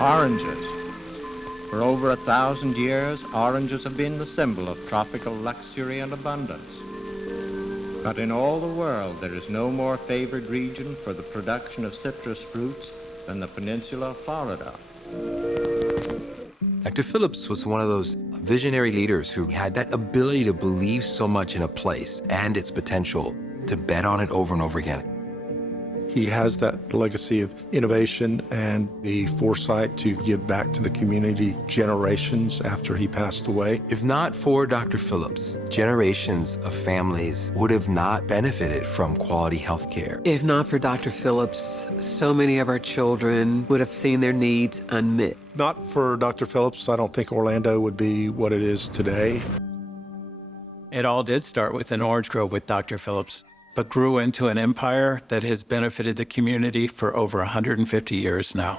Oranges. For over 1,000 years, oranges have been the symbol of tropical luxury and abundance. But in all the world, there is no more favored region for the production of citrus fruits than the peninsula of Florida. Dr. Phillips was one of those visionary leaders who had that ability to believe so much in a place and its potential to bet on it over and over again. He has that legacy of innovation and the foresight to give back to the community generations after he passed away. If not for Dr. Phillips, generations of families would have not benefited from quality health care. If not for Dr. Phillips, so many of our children would have seen their needs unmet. Not for Dr. Phillips, I don't think Orlando would be what it is today. It all did start with an orange grove with Dr. Phillips, but grew into an empire that has benefited the community for over 150 years now.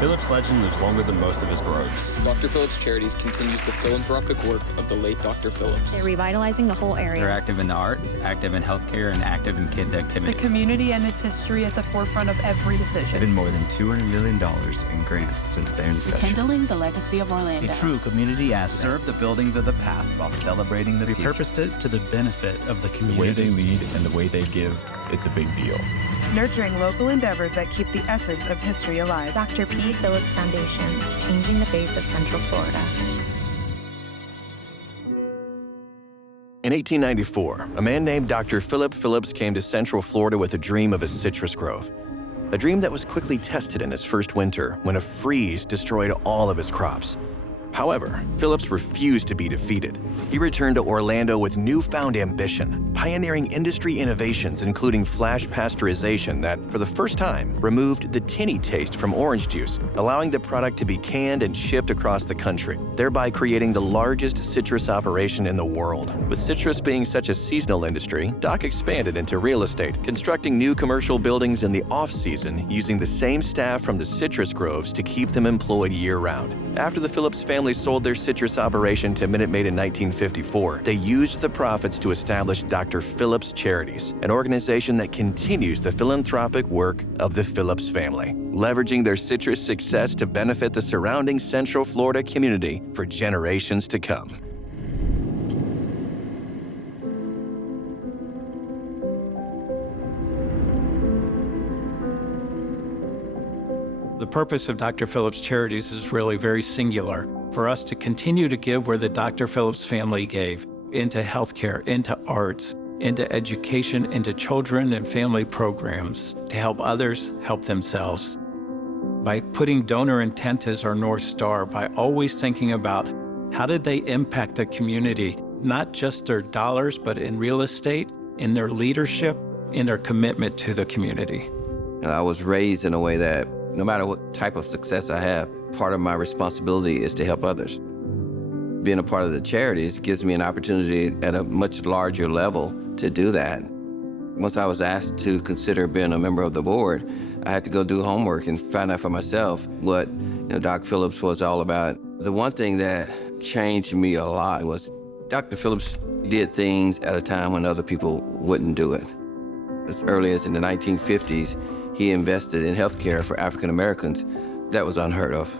Phillips' legend lives longer than most of his groves. Dr. Phillips Charities continues the philanthropic work of the late Dr. Phillips. They're revitalizing the whole area. They're active in the arts, active in healthcare, and active in kids' activities. The community and its history at the forefront of every decision. Been more than $200 million in grants since their inception. Rekindling the legacy of Orlando. A true community asset. Preserve the buildings of the past while celebrating the future. We purposed it to the benefit of the community. The way they lead and the way they give, it's a big deal. Nurturing local endeavors that keep the essence of history alive. Dr. P. Phillips Foundation, changing the face of Central Florida. In 1894, a man named Dr. Philip Phillips came to Central Florida with a dream of a citrus grove. A dream that was quickly tested in his first winter when a freeze destroyed all of his crops. However, Phillips refused to be defeated. He returned to Orlando with newfound ambition, pioneering industry innovations including flash pasteurization that, for the first time, removed the tinny taste from orange juice, allowing the product to be canned and shipped across the country, thereby creating the largest citrus operation in the world. With citrus being such a seasonal industry, Doc expanded into real estate, constructing new commercial buildings in the off-season using the same staff from the citrus groves to keep them employed year-round. After the Phillips family sold their citrus operation to Minute Maid in 1954, they used the profits to establish Dr. Phillips Charities, an organization that continues the philanthropic work of the Phillips family, leveraging their citrus success to benefit the surrounding Central Florida community for generations to come. The purpose of Dr. Phillips Charities is really very singular, for us to continue to give where the Dr. Phillips family gave, into healthcare, into arts, into education, into children and family programs, to help others help themselves. By putting donor intent as our North Star, by always thinking about how did they impact the community, not just their dollars, but in real estate, in their leadership, in their commitment to the community. I was raised in a way that no matter what type of success I have, part of my responsibility is to help others. Being a part of the charities gives me an opportunity at a much larger level to do that. Once I was asked to consider being a member of the board, I had to go do homework and find out for myself what Doc Phillips was all about. The one thing that changed me a lot was Dr. Phillips did things at a time when other people wouldn't do it. As early as in the 1950s, he invested in healthcare for African Americans. That was unheard of.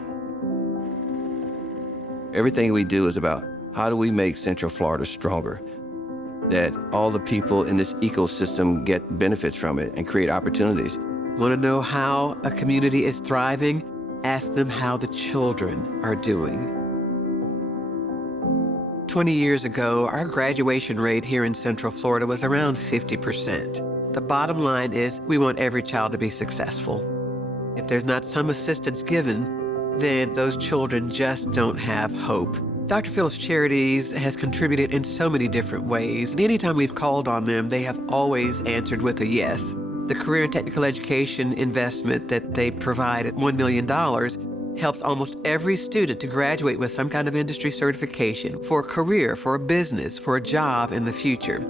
Everything we do is about how do we make Central Florida stronger, that all the people in this ecosystem get benefits from it and create opportunities. Want to know how a community is thriving? Ask them how the children are doing. 20 years ago, our graduation rate here in Central Florida was around 50%. The bottom line is we want every child to be successful. If there's not some assistance given, then those children just don't have hope. Dr. Phillips Charities has contributed in so many different ways, and anytime we've called on them, they have always answered with a yes. The career and technical education investment that they provide at $1 million helps almost every student to graduate with some kind of industry certification for a career, for a business, for a job in the future.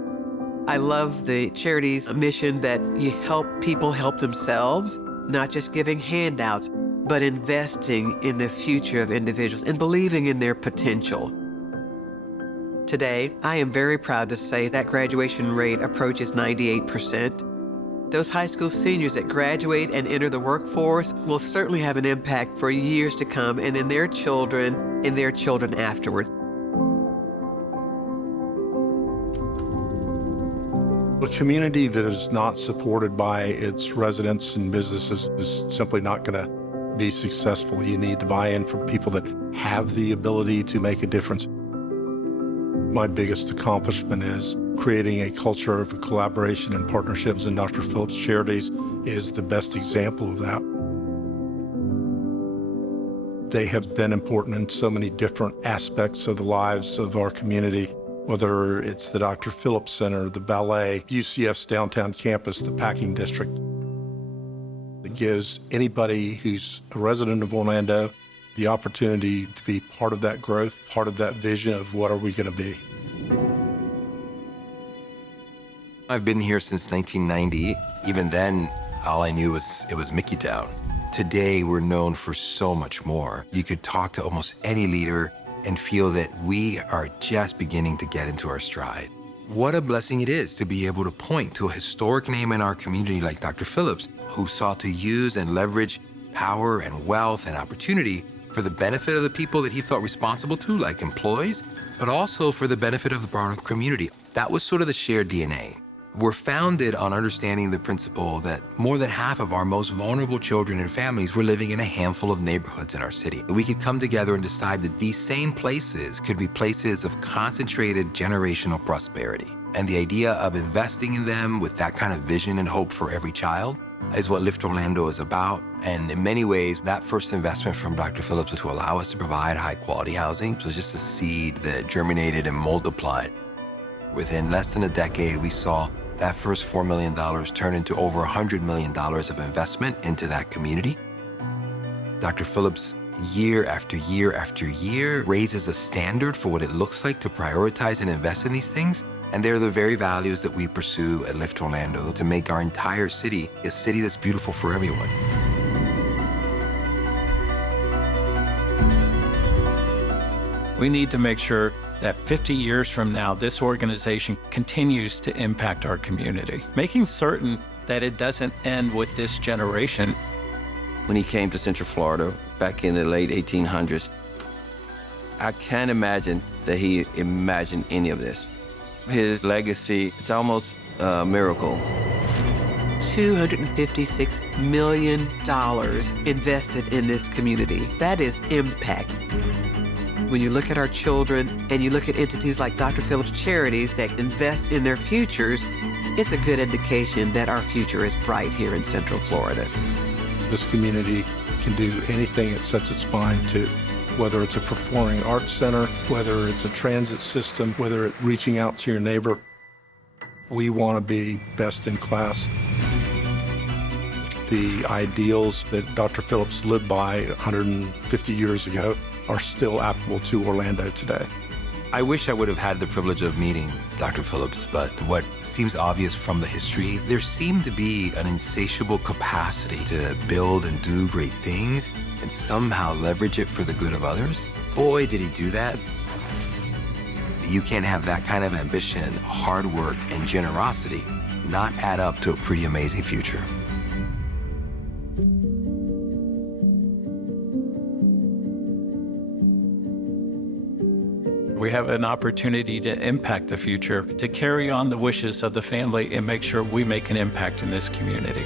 I love the charity's mission that you help people help themselves, not just giving handouts, but investing in the future of individuals and believing in their potential. Today, I am very proud to say that graduation rate approaches 98%. Those high school seniors that graduate and enter the workforce will certainly have an impact for years to come, and then their children and their children afterward. A community that is not supported by its residents and businesses is simply not going to be successful. You need to buy in from people that have the ability to make a difference. My biggest accomplishment is creating a culture of collaboration and partnerships, and Dr. Phillips Charities is the best example of that. They have been important in so many different aspects of the lives of our community, whether it's the Dr. Phillips Center, the ballet, UCF's downtown campus, the packing district. It gives anybody who's a resident of Orlando the opportunity to be part of that growth, part of that vision of what are we going to be. I've been here since 1990. Even then, all I knew was it was Mickeytown. Today, we're known for so much more. You could talk to almost any leader and feel that we are just beginning to get into our stride. What a blessing it is to be able to point to a historic name in our community like Dr. Phillips, who sought to use and leverage power and wealth and opportunity for the benefit of the people that he felt responsible to, like employees, but also for the benefit of the broader community. That was sort of the shared DNA. We're founded on understanding the principle that more than half of our most vulnerable children and families were living in a handful of neighborhoods in our city. We could come together and decide that these same places could be places of concentrated generational prosperity. And the idea of investing in them with that kind of vision and hope for every child is what Lift Orlando is about. And in many ways, that first investment from Dr. Phillips was to allow us to provide high-quality housing. So just a seed that germinated and multiplied. Within less than a decade, we saw that first $4 million turn into over $100 million of investment into that community. Dr. Phillips, year after year after year, raises a standard for what it looks like to prioritize and invest in these things. And they're the very values that we pursue at Lift Orlando, to make our entire city a city that's beautiful for everyone. We need to make sure that 50 years from now, this organization continues to impact our community, making certain that it doesn't end with this generation. When he came to Central Florida back in the late 1800s, I can't imagine that he imagined any of this. His legacy, it's almost a miracle. $256 million invested in this community. That is impact. When you look at our children and you look at entities like Dr. Phillips Charities that invest in their futures, it's a good indication that our future is bright here in Central Florida. This community can do anything it sets its mind to, whether it's a performing arts center, whether it's a transit system, whether it's reaching out to your neighbor. We want to be best in class. The ideals that Dr. Phillips lived by 150 years ago are still applicable to Orlando today. I wish I would have had the privilege of meeting Dr. Phillips, but what seems obvious from the history, there seemed to be an insatiable capacity to build and do great things and somehow leverage it for the good of others. Boy, did he do that. You can't have that kind of ambition, hard work, and generosity not add up to a pretty amazing future. We have an opportunity to impact the future, to carry on the wishes of the family and make sure we make an impact in this community.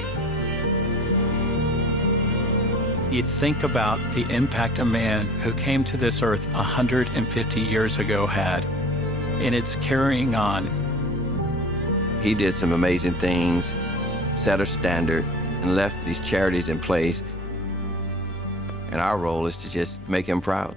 You think about the impact a man who came to this earth 150 years ago had, and it's carrying on. He did some amazing things, set a standard, and left these charities in place. And our role is to just make him proud.